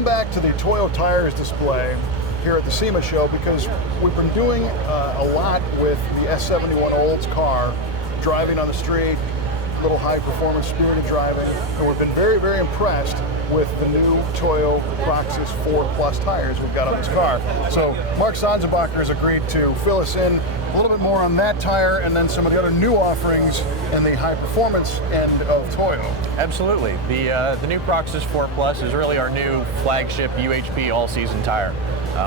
come back to the Toyo Tires display here at the SEMA show because we've been doing a lot with the S71 Olds car, driving on the street, little high performance spirited driving, and we've been very, very impressed with the new Toyo Proxes 4 Plus tires we've got on this car. So Mark Sanzenbacher has agreed to fill us in a little bit more on that tire and then some of the other new offerings in the high performance end of Toyo. Absolutely. The new Proxes 4 Plus is really our new flagship UHP all-season tire.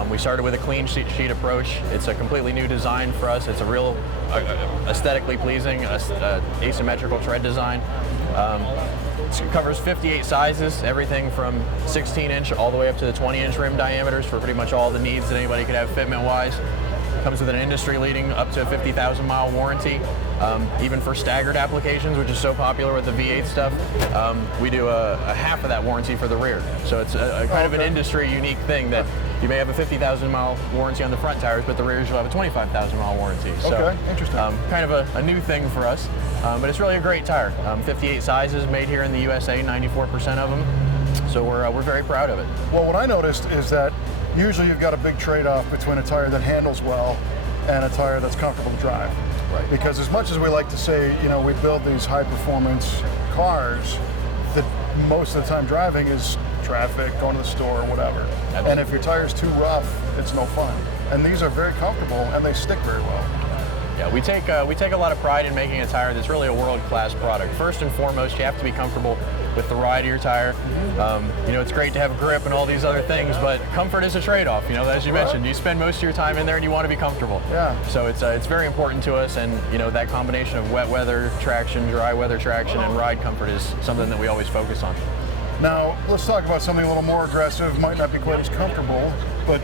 We started with a clean sheet approach. It's a completely new design for us. It's a real aesthetically pleasing asymmetrical tread design. It covers 58 sizes, everything from 16-inch all the way up to the 20-inch rim diameters for pretty much all the needs that anybody could have fitment-wise. Comes with an industry-leading up to 50,000-mile warranty. Even for staggered applications, which is so popular with the V8 stuff, we do a half of that warranty for the rear. So it's a kind of an industry-unique thing that you may have a 50,000-mile warranty on the front tires, but the rears will have a 25,000-mile warranty. So, okay, interesting. Kind of a new thing for us, but it's really a great tire. 58 sizes made here in the USA, 94% of them. So we're very proud of it. Well, what I noticed is that usually you've got a big trade-off between a tire that handles well and a tire that's comfortable to drive. Right. Because as much as we like to say, you know, we build these high-performance cars, that most of the time driving is traffic, going to the store, whatever. Absolutely. And if your tire's too rough, it's no fun. And these are very comfortable and they stick very well. Yeah, we take a lot of pride in making a tire that's really a world-class product. First and foremost, you have to be comfortable with the ride of your tire. You know, it's great to have grip and all these other things, but comfort is a trade-off. You know, as you mentioned, you spend most of your time in there and you want to be comfortable. Yeah. So it's very important to us, and you know, that combination of wet weather traction, dry weather traction, and ride comfort is something that we always focus on. Now, let's talk about something a little more aggressive, might not be quite as comfortable, but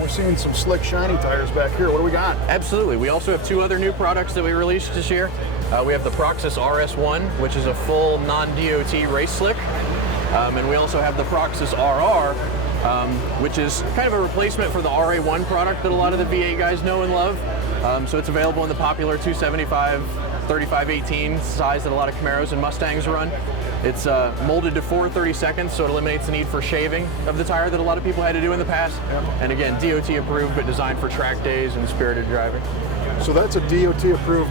we're seeing some slick, shiny tires back here. What do we got? Absolutely. We also have two other new products that we released this year. We have the Proxes RS1, which is a full non-DOT race slick, and we also have the Proxes RR, which is kind of a replacement for the RA1 product that a lot of the V8 guys know and love. So it's available in the popular 275 35/18 size that a lot of Camaros and Mustangs run. It's molded to 4/32, so it eliminates the need for shaving of the tire that a lot of people had to do in the past. Yep. And again, DOT approved, but designed for track days and spirited driving. So that's a DOT approved,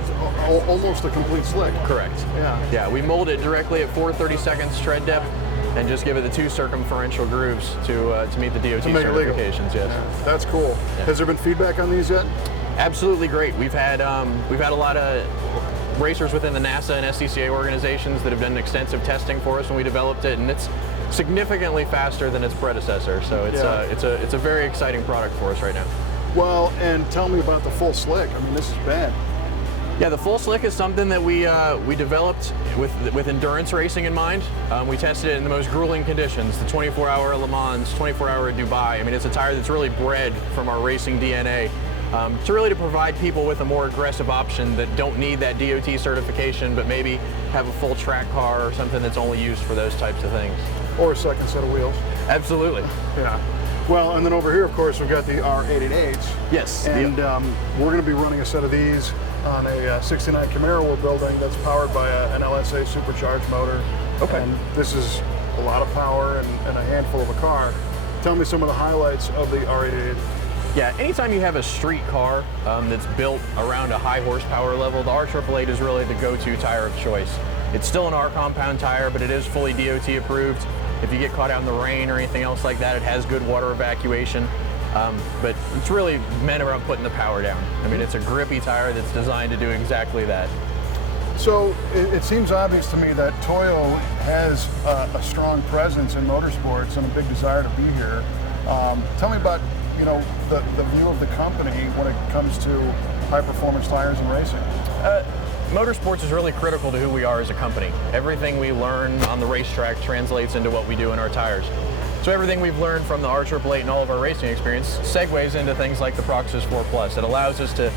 almost a complete slick. Correct. Yeah. Yeah, we mold it directly at 4/32 tread depth and just give it the 2 circumferential grooves to meet the DOT certifications. Yes. Yeah. That's cool. Yeah. Has there been feedback on these yet? Absolutely great. We've had a lot of racers within the NASA and SCCA organizations that have done extensive testing for us when we developed it, and it's significantly faster than its predecessor. So it's a very exciting product for us right now. Well, and tell me about the full slick. I mean, this is bad. Yeah, the full slick is something that we developed with endurance racing in mind. We tested it in the most grueling conditions, the 24-hour Le Mans, 24-hour Dubai. I mean, it's a tire that's really bred from our racing DNA. To provide people with a more aggressive option that don't need that DOT certification, but maybe have a full track car or something that's only used for those types of things. Or a second set of wheels. Absolutely. Yeah. Well, and then over here, of course, we've got the R888s. Yes. And we're going to be running a set of these on a 69 Camaro we're building that's powered by an LSA supercharged motor. Okay. And this is a lot of power and a handful of a car. Tell me some of the highlights of the R888. Yeah, anytime you have a street car that's built around a high horsepower level, the R888 is really the go-to tire of choice. It's still an R compound tire, but it is fully DOT approved. If you get caught out in the rain or anything else like that, it has good water evacuation. But it's really meant around putting the power down. I mean, it's a grippy tire that's designed to do exactly that. So it seems obvious to me that Toyo has a strong presence in motorsports and a big desire to be here. Tell me about the view of the company when it comes to high performance tires and racing. Motorsports is really critical to who we are as a company. Everything we learn on the racetrack translates into what we do in our tires. So everything we've learned from the R888 and all of our racing experience segues into things like the Proxes 4 Plus. It allows us to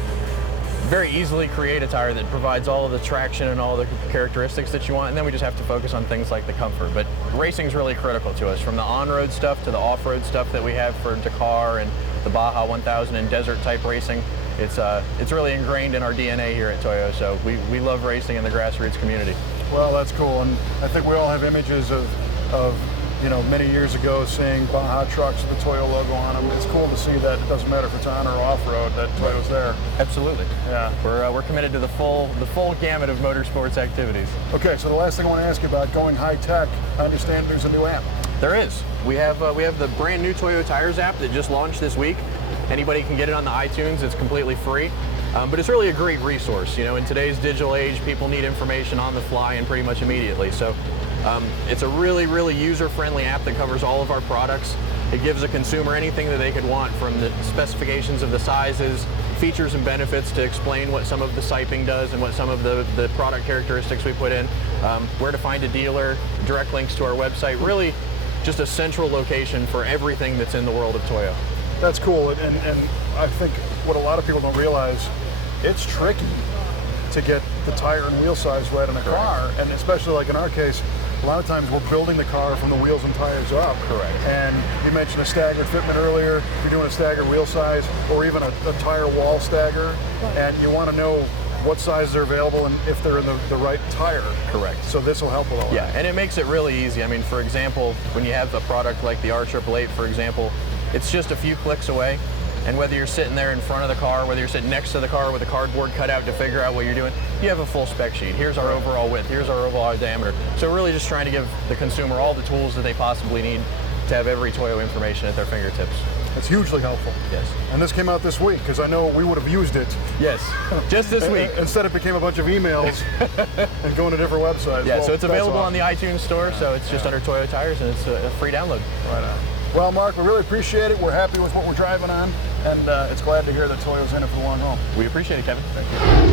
very easily create a tire that provides all of the traction and all the characteristics that you want, and then we just have to focus on things like the comfort. But racing is really critical to us, from the on-road stuff to the off-road stuff that we have for Dakar and the Baja 1000 and desert type racing. It's really ingrained in our DNA here at Toyo, so we love racing in the grassroots community. Well, that's cool, and I think we all have images of many years ago seeing Baja trucks with the Toyo logo on them. It's cool to see that it doesn't matter if it's on or off-road, that Toyo's there. Absolutely. Yeah. We're committed to the full gamut of motorsports activities. Okay, so the last thing I want to ask you about going high-tech, I understand there's a new app. There is. We have the brand new Toyo Tires app that just launched this week. Anybody can get it on the iTunes. It's completely free. But it's really a great resource. In today's digital age, people need information on the fly and pretty much immediately. So it's a really, really user-friendly app that covers all of our products. It gives a consumer anything that they could want, from the specifications of the sizes, features and benefits to explain what some of the siping does and what some of the product characteristics we put in, where to find a dealer, direct links to our website, really just a central location for everything that's in the world of Toyo. That's cool, and I think what a lot of people don't realize, it's tricky to get the tire and wheel size right in a car, and especially like in our case, a lot of times we're building the car from the wheels and tires up. Correct. And you mentioned a staggered fitment earlier. If you're doing a staggered wheel size or even a tire wall stagger, and you want to know what sizes are available and if they're in the right tire. Correct. So this will help with all that. Yeah, and it makes it really easy. I mean, for example, when you have a product like the R888, for example, it's just a few clicks away. And whether you're sitting there in front of the car, whether you're sitting next to the car with a cardboard cutout to figure out what you're doing, you have a full spec sheet. Here's our overall width, here's our overall diameter. So really just trying to give the consumer all the tools that they possibly need to have every Toyo information at their fingertips. It's hugely helpful. Yes. And this came out this week, because I know we would have used it. Yes, just this week. Instead it became a bunch of emails and going to different websites. Yeah, well, so it's available awesome. on the iTunes store, so it's just under Toyo Tires, and it's a free download. Right on. Well, Mark, we really appreciate it. We're happy with what we're driving on, and it's glad to hear that Toyo's in it for the long haul. We appreciate it, Kevin. Thank you.